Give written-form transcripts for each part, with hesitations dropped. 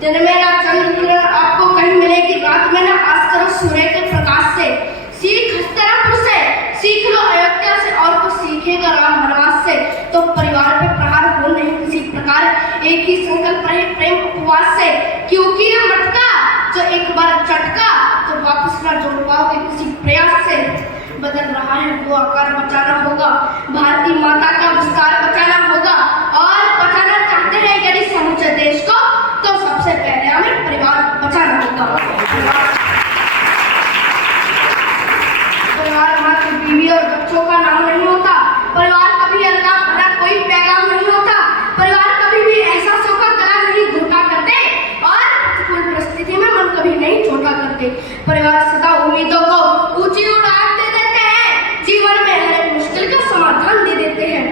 दिन में ना चंद्र किरण आपको कहीं मिलेगी, रात में ना आस करो सूर्य के प्रकाश से। सीख हस्तिनापुर से, सीख लो अयोध्या से, और कुछ सीखेगा राम वनवास से। तो परिवार पे प्रहार हो नहीं किसी प्रकार, एक ही संकल्प रहे प्रेम उपवास से। क्योंकि ये मटका जो एक बार चटका, तो वापस ना जोड़ पाओगे किसी प्रयास से। बदल रहा है वो आकार, बचाना होगा भारतीय माता का विस्तार, बचाना होगा। और बचाना चाहते हैं यदि समूचे देश को, तो सबसे पहले हमें परिवार बचाना होगा। परिवार मात्र बीवी और बच्चों का नाम नहीं होता, परिवार कभी अलगाव भरा कोई पैगाम नहीं होता। परिवार कभी भी एहसासों का गला नहीं घोटा करते, और प्रतिकूल परिस्थिति में मन कभी नहीं छोटा करते। परिवार सदा उम्मीदों को ऊंची उड़ान दे देते हैं, जीवन में हर एक मुश्किल का समाधान दे देते हैं।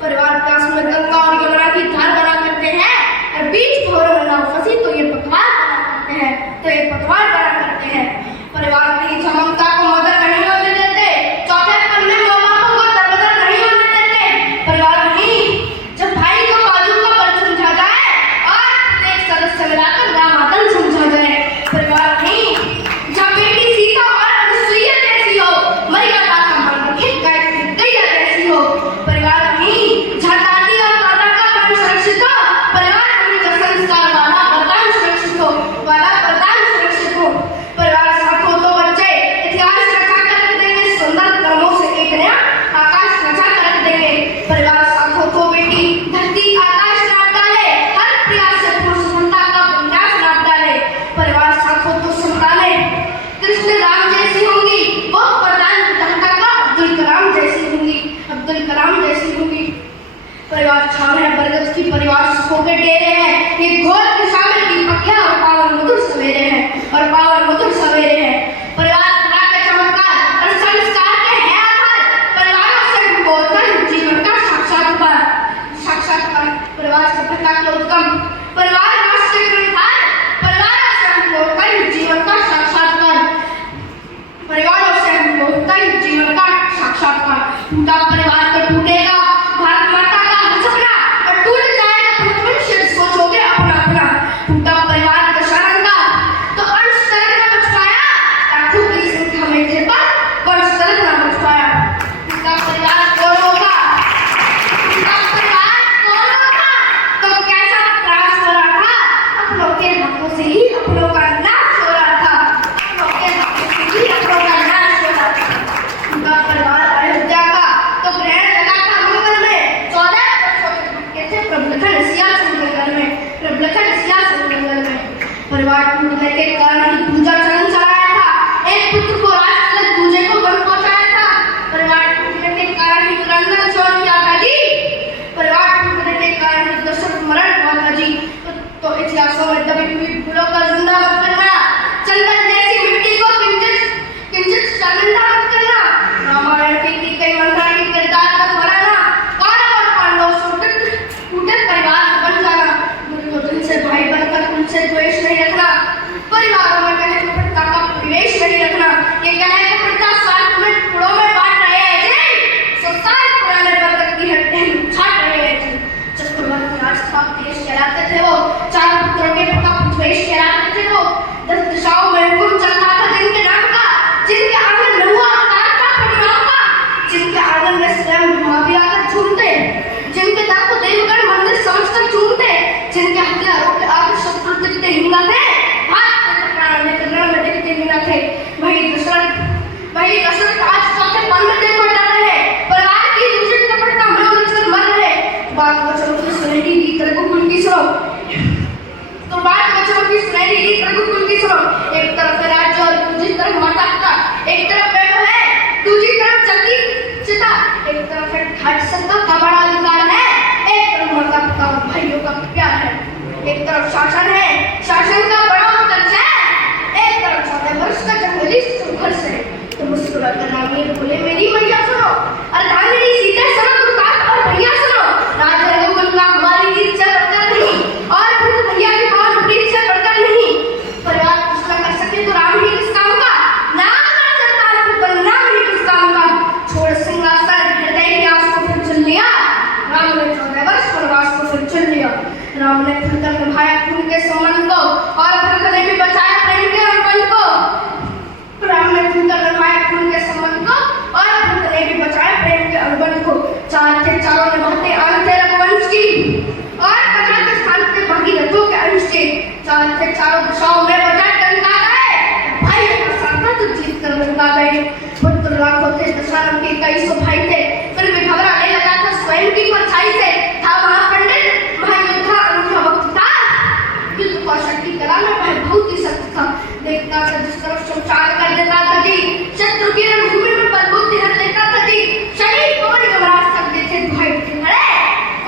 परिवार प्यास में गंगा और यमुना की धार बना करते हैं, और बीच भंवर में नाव फंसी तो ये पतवार बना करते हैं, तो ये पतवार बना करते हैं। परिवार की ममता को मदद नहीं होने देते, चौथे पन्ने माँ बापों को दरबदर नहीं होने देते। परिवार नहीं जब भाई को बाजू का बल समझा जाए, और एक सदस्य मिलाकर रामातन समझा जाए। परिवार नहीं जब बेटी सीता और अनुसुईया जैसी हो, मर्यादा का मान रखे गैया जैसी हो। परिवार नहीं जहाँ दादी और दादा का मन सुरक्षित हो, परिवार नहीं जब संस्कार वाला वरदान सुरक्षित हो, वाला वरदान सुरक्षित हो। परिवार साथ हो तो बच्चे इतिहास रचा कर देंगे, सुंदर कर्मों से एक नया आकाश रचा कर देंगे। परिवार साथ हो तो बेटी धरती आकाश नाप डाले, हर प्रयास से पुरुष सत्ता का विनाश नाप डाले। परिवार साथ हो तो संतानें कृष्ण राम जैसी होंगी, वो वरदान विधाता का अब्दुल कलाम जैसी होंगी, अब्दुल कलाम जैसी होंगी। परिवार छाव है बरगद की, परिवार सुखों के डेरे हैं, ये घोर दिशा में दीपक है, और पावन मधुर सवेरे हैं, और पावन मधुर सवेरे हैं। परिवार पिता के चमत्कार और संस्कार के हैं आधार, परिवारों से हमको होकर जीवन का साक्षात्कार। परिवार सफलता के उत्तम, परिवार राष्ट्र के निर्धार, परिवारों से हमको होकर जीवन का साक्षात्कार। परिवारों से हमको होकर जीवन का साक्षात्कार। टूटा परिवार तो टूटेगा भारत माता का हर सपना, और टूट जाएगा पृथ्वी, सोचोगे अपना अपना। टूटा परिवार का शरणगा, तो अंश तक न बच पाया, लाखों की संख्या में थे पर वंश तक न बच पाया। टूटा परिवार कौन होगा, टूटा परिवार कौन होगा, तो कैसा त्रास हो रहा था, अपनों के हाथों से ही अपनों का नाश हो रहा था, अपनों के हाथों से ही अपनों का नाश हो रहा था। टूटा परिवार अयोध्या का, तो ग्रहण लगा था मंगल में, 14 वर्षों के भटके थे प्रबलखन सियासत मंगल में, प्रबलखन सियासत मंगल में। परिवार टूटने के कारण ही दूजा चरण चलाया था, एक पुत्र को राज तिलक, दूजे को वन पहुंचाया था। परिवार टूटने के कारण ही क्रंदन छोड़ किया था जी, परिवार टूटने के कारण ही दशरथ मरण हुआ था जी। तो इतिहासों में दबी हुई भूलों का जिंदा मत करना, चंदन जैसी मिट्टी को किंचित शर्मिंदा मत करना। रामायण के की गई मंत्रा के किरदार मत बनाना, कौरव और पांडव से टूटे परिवार बन जाना। दुर्योधन से भाई बनकर उनसे द्वेष नहीं रखना, परिवारों में कहे कपटता का परिवेश नहीं रखना। ये कहे कपटता साल में टुकड़ों में बांट रहे हैं जी, 100 साल पुराने बरगद की हड्डियां छाट रहे हैं जी। चक्रवर्ती राजस्थान देश कहलाते थे वो, 4 पुत्रों के पिता पृथ्वेश कहलाते थे वो। 10 दिशाओं में हुक्म चलता था जिनके नाम का, जिनके आंगन में हुआ अवतार था परिवार का, जिनके आंगन में स्वयं भी आकर झूमते, जिनके दर को देवगढ़ मंदिर समझकर झूमते, जिनके हथियारों के आगे शत्रु दिखते ही न थे, हाथ में टकराने के रण में दिखते ही न थे। वही दशरथ आज चौथे पन्ने देखो डर रहे, परिवार की दूषित कपटता मनोरंजन कर मर रहे। बात बच्चों की सुनहरी रीत रघुकुल की सुनो, तो बात बच्चों की सुनहरी रीत रघुकुल की सुनो। एक तरफ है राज्य और दूसरी तरफ माता पिता, एक तरफ वैभव है, दूसरी तरफ चक्की चिता, एक तरफ है घाट सत्ता का बड़ा अधिकार है, एक तरफ माता पिता और भाइयों का प्यार है। एक तरफ शासन है, शासन का बड़ा उत्कर्ष है, एक तरफ 14 वर्ष का जंगली संघर्ष है। तो मुस्कुरा कर रानी बोले मेरी मैया सुनो, अर्धांगिनी सीता सुनो, दुर्गात और भैया सुनो। राजा रघुकुल का हमारी रीत से बढ़कर नहीं, और फिर भैया की पावन प्रीत से बढ़कर नहीं। परिवार कुछ न कर सके तो राम ही किस काम का, नाम ना करता तो नाम ही किस काम का। छोड़ सिंहासन हृदय की आस को फिर चुन लिया, राम ने 14 वर्ष वनवास को फिर चुन लिया। राम ने फिर निभाया खून के सुमन को, कई सौ भाई थे, फिर भी घबराने लगा था स्वयं की परछाई से। था वहाँ पंडित, महायोद्धा, अनूठा वक्त था, युद्ध कौशल की कला में वह बहुत ही सख्त था। देखता था जिस तरफ संचार कर देता था जी, शत्रु की रणभूमि में बलबूते हर लेता था जी। शरीर पवन घबराहट सकते थे भाई उठे खड़े।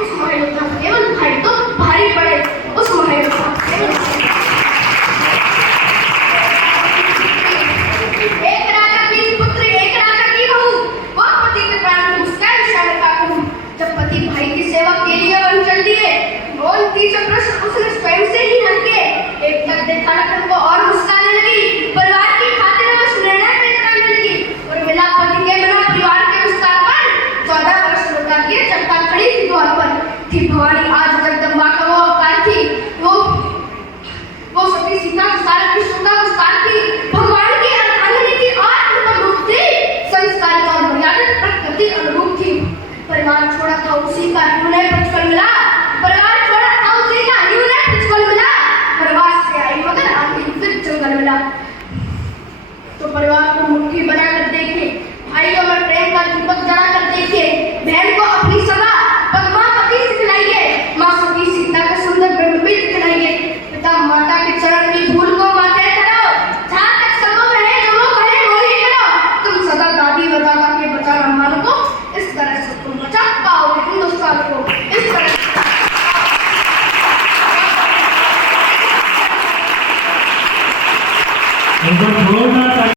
उस महायोद्धा केवल भाई तो भारी पड़े, उस महायोद्धा एक राजा की पुत्री, एक राजा की बहू, वह पति के प्राण की मुस्कान इशारे का कहूँ। जब पति भाई की सेवा के लिए वन चल दिए, वो 30 प्रश्न उसने स्वयं से ही हल किए। एक तक देखा लखन को और मुस्काने लगी, परिवार की खातिर वो निर्णय पे करने लगी। और मिला पति के बिना परिवार के विस्तार पर 14 वर्ष लौटा के चलता खड़ी थी द्वार पर। थी भवानी आज जगदम्बा का वो अवतार थी, वो सती सीता विस्तार की सुंदर विस्तार की भगवान की अर्धांगिनी की और अनुपम रूप थी, संस्कारित और मर्यादित प्रकृति अनुरूप थी। परिवार छोड़ा था उसी का उन्हें प्रतिफल मिला, परिवार छोड़ा था उसी का उन्हें प्रतिफल मिला। परिवार से आई मगर अंतिम फिर जंगल मिला। तो परिवार को मुट्ठी बनाकर देखे, भाइयों में प्रेम का दीपक जलाकर देखे, बहन को अपनी सदा पद्मावती सिखलाइए, माँ सती सीता का सुंदर बिंब भी दिखलाइए। पिता माता के चरण की धूल को माथे करो, जहाँ तक संभव है जो वो कहे वो ही करो। तुम सदा दादी व दादा के बचाना मान को, इस तरह से तुम बचा पाओगे हिंदुस्तान को। इस तरह जोरदार